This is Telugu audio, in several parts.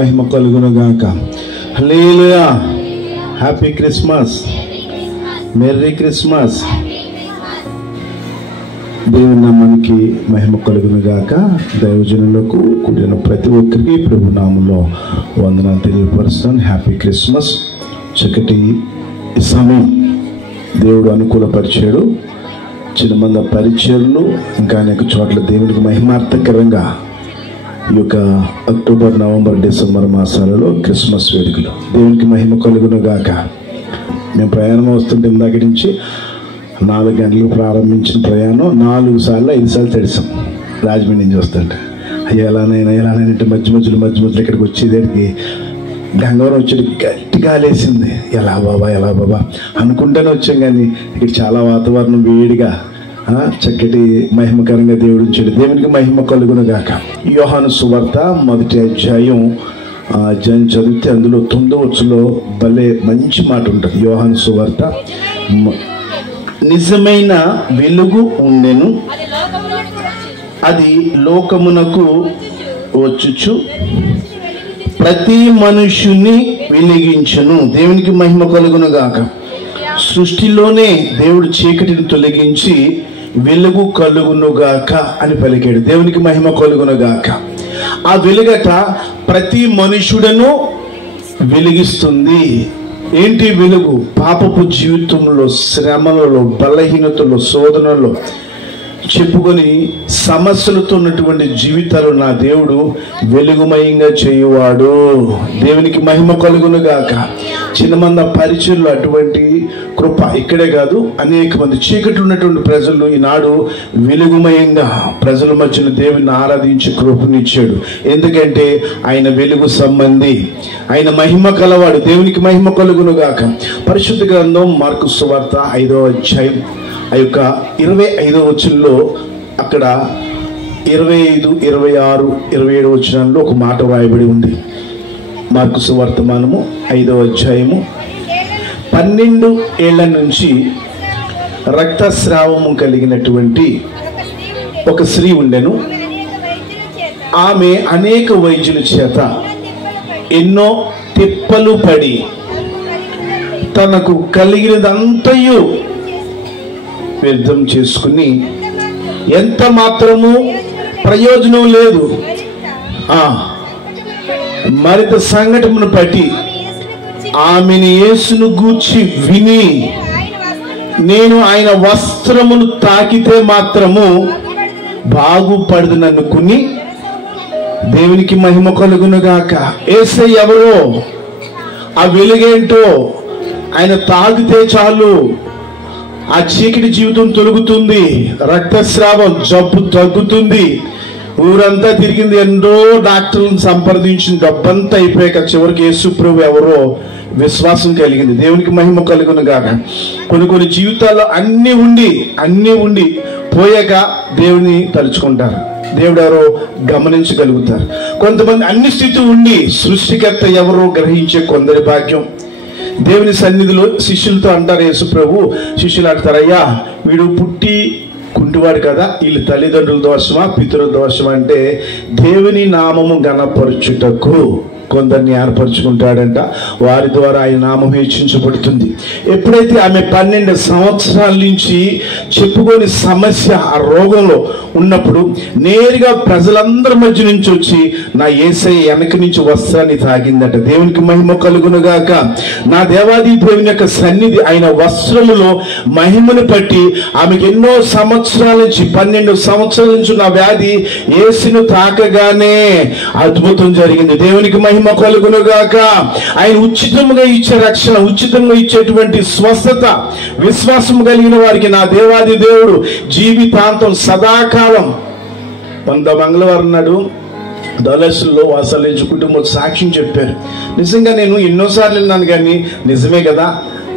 మహిమ కలుగునుగాక. Hallelujah. Happy Christmas, merry Christmas. దేవుని నామానికి మహిమ కలుగునుగాక. దైవజనులకు కూడిన ప్రతి ఒక్కరికి ప్రభు నామంలో వందనాలు తెలియపరుస్తాను. Happy Christmas. చక్కటి సమయం దేవుడు అనుకూలపరిచాడు. చిన్నమంది పరిచర్లు ఇంకా అనేక చోట్ల దేవునికి మహిమార్థకరంగా ఈ యొక్క అక్టోబర్, నవంబర్, డిసెంబర్ మాసాలలో క్రిస్మస్ వేడుకలు. దేవునికి మహిమ కలుగునుగాక. మేము ప్రయాణం వస్తుంటే ఇందాక నుంచి 4 గంటలకు ప్రారంభించిన ప్రయాణం 4 సార్లు 5 సార్లు తడిసాం. రాజమండ్రి నుంచి వస్తుంటే ఎలానైనా మధ్య మధ్యలో ఇక్కడికి వచ్చేదానికి గంగవరం వచ్చేది గట్టిగా లేసింది. ఎలా బాబా అనుకుంటూనే వచ్చాం. కానీ ఇక్కడ చాలా వాతావరణం వేడిగా చక్కటి మహిమకరంగా దేవుడు ఉంచాడు. దేవునికి మహిమ కలుగునుగాక. యోహాను సువార్త 1వ అధ్యాయం చదివితే అందులో 9వ వచనంలో భలే మంచి మాట ఉంటుంది. యోహాను సువార్త, నిజమైన వెలుగు ఉండెను, అది లోకమునకు వచ్చుచు ప్రతి మనుషుని వెలిగించును. దేవునికి మహిమ కలుగునుగాక. సృష్టిలోనే దేవుడు చీకటిని తొలగించి వెలుగు కలుగునుగాక అని పలికాడు. దేవునికి మహిమ కలుగునుగాక. ఆ వెలుగట ప్రతి మనుషుడను వెలిగిస్తుంది. ఏంటి వెలుగు? పాపపు జీవితంలో, శ్రమలలో, బలహీనతలో, శోధనలో చెప్పుకొని సమస్యలతో ఉన్నటువంటి జీవితాలు నా దేవుడు వెలుగుమయంగా చేయువాడు. దేవునికి మహిమ కలుగునుగాక. చిన్నమంది పరిచయలు అటువంటి కృప ఇక్కడే కాదు, అనేక మంది చీకట్లు ఉన్నటువంటి ప్రజలు ఈనాడు వెలుగుమయంగా ప్రజల మధ్యన దేవుని ఆరాధించి కృపనిచ్చాడు. ఎందుకంటే ఆయన వెలుగు సంబంధి, ఆయన మహిమ కలవాడు. దేవునికి మహిమ కలుగునుగాక. పరిశుద్ధ గ్రంథం మార్కు సువార్త 5వ అధ్యాయం ఆ యొక్క 25వ వచనంలో అక్కడ 25, 26, 27 వచనాల్లో ఒక మాట రాయబడి ఉంది. మార్కు సువార్తమానము 5వ అధ్యాయము 12 ఏళ్ల నుంచి రక్తస్రావము కలిగినటువంటి ఒక స్త్రీ ఉండెను. ఆమె అనేక వైద్యుల చేత ఎన్నో తిప్పలు పడి తనకు కలిగినదంతయు వ్యర్థం చేసుకుని ఎంత మాత్రము ప్రయోజనం లేదు. మరింత సంఘటనను బట్టి ఆమెను యేసును గూర్చి విని, నేను ఆయన వస్త్రమును తాకితే మాత్రము బాగుపడదననుకుని, దేవునికి మహిమ కలుగునుగాక. యేసయ్య ఎవరో, ఆ వెలుగేంటో, ఆయన తాకితే చాలు ఆ చీకటి జీవితం తొలుగుతుంది, రక్తస్రావం జబ్బు తగ్గుతుంది. ఊరంతా తిరిగింది, ఎన్నో డాక్టర్లను సంప్రదించిన డబ్బంతా అయిపోయాక చివరికి యేసు ప్రభు ఎవరో విశ్వాసం కలిగింది. దేవునికి మహిమ కలుగునుగాక. కొన్ని జీవితాల్లో అన్నీ ఉండి పోయాక దేవుని తలుచుకుంటారు, దేవుడు ఎవరో గమనించగలుగుతారు. కొంతమంది అన్ని స్థితి ఉండి సృష్టికర్త ఎవరో గ్రహించే కొందరి భాగ్యం. దేవుని సన్నిధిలో శిష్యులతో అంటారు, యేసు ప్రభు శిష్యులు అంటారయ్యా, వీడు పుట్టి కుంటివాడు కదా, వీళ్ళు తల్లిదండ్రుల దోషమా పితరుల దోషమా అంటే, దేవుని నామము గణపరచుటకు కొందరిని ఏర్పరచుకుంటాడంట. వారి ద్వారా ఆయన నామం హెచ్చించబడుతుంది. ఎప్పుడైతే ఆమె 12 సంవత్సరాల నుంచి చెప్పుకొని సమస్య, ఆ రోగంలో ఉన్నప్పుడు నేరుగా ప్రజలందరి మధ్య నుంచి వచ్చి నా యేసయ్య వెనక నుంచి వస్త్రాన్ని తాగిందట. దేవునికి మహిమ కలుగునుగాక. నా దేవాది దేవుని యొక్క సన్నిధి ఆయన వస్త్రములో మహిమను పట్టి ఆమెకు ఎన్నో సంవత్సరాల నుంచి 12 సంవత్సరాల నుంచి నా వ్యాధి యేసును తాకగానే అద్భుతం జరిగింది. దేవునికి మహిమ కలుగునుగాక. ఆయన ఉచితంగా ఇచ్చే రక్షణ, ఉచితంగా ఇచ్చేటువంటి స్వస్థత విశ్వాసం కలిగిన వారికి నా దేవాది దేవుడు జీవితాంతం సదాకాలం. మంగళవారం నాడు దళసుల్లో వాసాలేజు కుటుంబం సాక్ష్యం చెప్పారు. నిజంగా నేను ఎన్నోసార్లు విన్నాను, కానీ నిజమే కదా.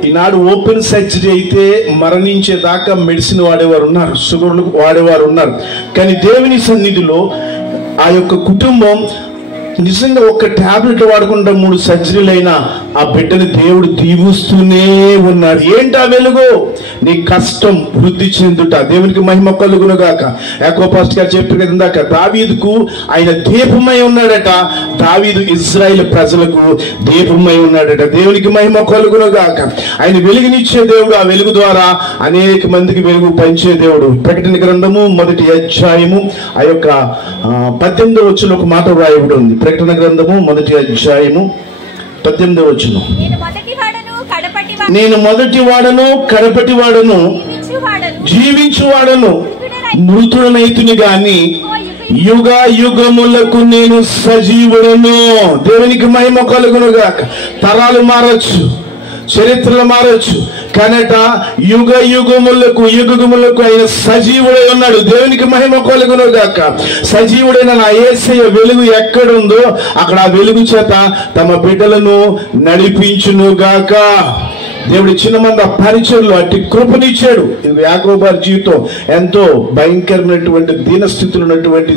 ఈనాడు ఓపెన్ సర్జరీ అయితే మరణించేదాకా మెడిసిన్ వాడేవారు ఉన్నారు, షుగర్లు వాడేవారు ఉన్నారు. కానీ దేవుని సన్నిధిలో ఆ యొక్క కుటుంబం నిజంగా ఒక్క టాబ్లెట్ వాడకుండా 3 సర్జరీలు అయినా ఆ బిడ్డని దేవుడు దీవిస్తూనే ఉన్నాడు. ఏంటా వెలుగు? నీ కష్టం వృద్ధి చెందుట. దేవునికి మహిమ కలుగును గాక. యాకోబు పాస్టర్ గారు చెప్పారు కదా ఇందాక, దావీదుకు ఆయన దీపమై ఉన్నాడట, దావీదు ఇజ్రాయేల్ ప్రజలకు దీపమై ఉన్నాడట. దేవునికి మహిమ కలుగును గాక. ఆయన వెలుగునిచ్చే దేవుడు, ఆ వెలుగు ద్వారా అనేక మందికి వెలుగు పంచే దేవుడు. ప్రకటన గ్రంథము 1వ అధ్యాయము ఆ యొక్క 18వ వచనంలో ఒక మాట రాయబడి ఉంది. ప్రకటన గ్రంథము 1వ అధ్యాయము 18వ వచనం, నేను మొదటి వాడను కడపటి వాడను జీవించువాడను, మృతుడనైతుని గాని యుగ యుగములకు నేను సజీవుడను. దేవునికి మహిమ కలుగును గాక. తరాలు మారచ్చు, చరిత్రలు మారచ్చు, కనుక యుగ యుగములకు ఆయన సజీవుడై ఉన్నాడు. దేవునికి మహిమ కలుగును గాక. సజీవుడైన నా యేసయ్య వెలుగు ఎక్కడుందో అక్కడ ఆ వెలుగు చేత తమ బిడ్డలను నడిపించును గాక. దేవుడు చిన్న మంది పరిచయంలో అట్టి కృపనిచ్చాడు. ఇది యాకోబు జీవితం ఎంతో భయంకరమైనటువంటి దీనస్థితిలో ఉన్నటువంటి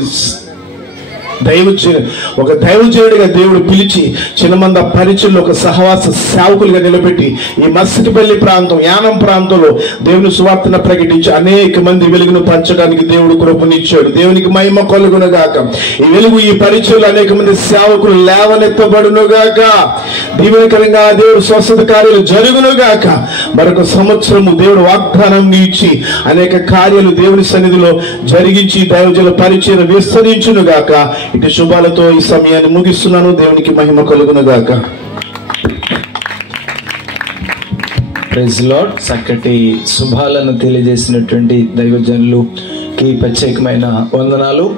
ఒక దైవజనుడిగా దేవుడు పిలిచి చిన్నమంద పరిచయంలో ఒక సహవాస సేవకులుగా నిలబెట్టి ఈ మస్సిటిపల్లి ప్రాంతం, యానం ప్రాంతంలో దేవుని సువార్తను ప్రకటించి అనేక మంది వెలుగును పంచడానికి దేవుడు కృపనిచ్చాడు. దేవునికి మహిమ కలుగును గాక. ఈ వెలుగు, ఈ పరిచయంలో అనేక మంది సేవకులు లేవనెత్తబడును గాక. దీవెనకరంగా దేవుడు స్వస్థత కార్యాలు జరుగును గాక. మరొక సంవత్సరము దేవుడు వాగ్దానం ఇచ్చి అనేక కార్యాలు దేవుని సన్నిధిలో జరిగించి దైవజనుల పరిచయం విస్తరించును గాక. ఇటు శుభాలతో ఈ సమయాన్ని ముగిస్తున్నాను. దేవునికి మహిమ కలుగును గాక. Praise Lord. చక్కటి శుభాలను తెలియజేసినటువంటి దైవజనులకి ప్రత్యేకమైన వందనాలు.